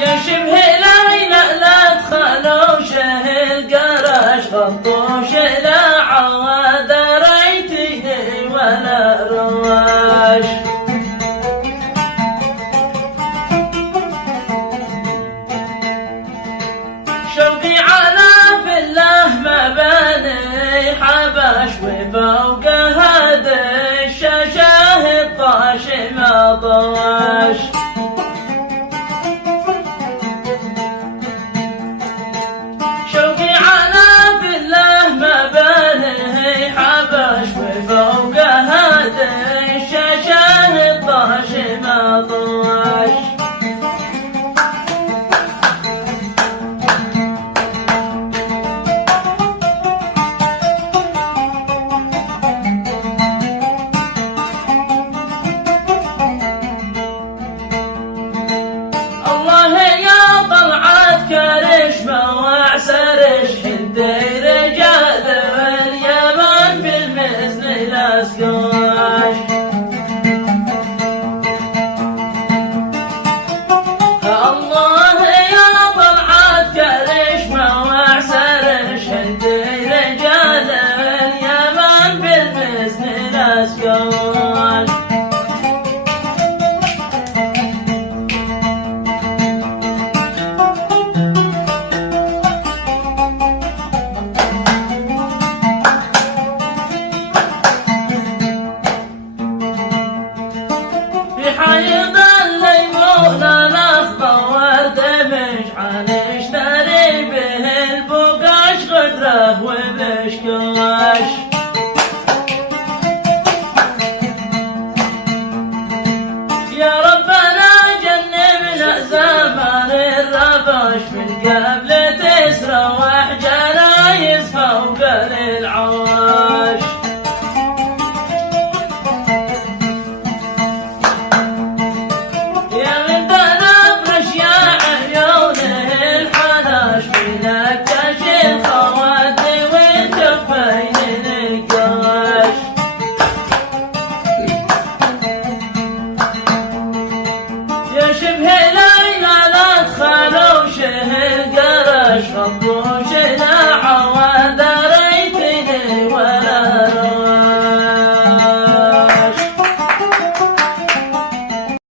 يا شبه العين لا تخلوا شهل قرش غطوش لا عواد ريتني ولا رواش. شوقي على بالله ما باني حبش وفوق هذا الشاشه الطاش ما طواش. شوقي على بالله ما باني حبش وفوق هذا الشاشه الطاش ما طواش. سرش حدي رجال اليمن بالمزن الاسقاش. الله يا طلعت كرشمة وعسرش حدي رجال اليمن بالمزن الاسقاش.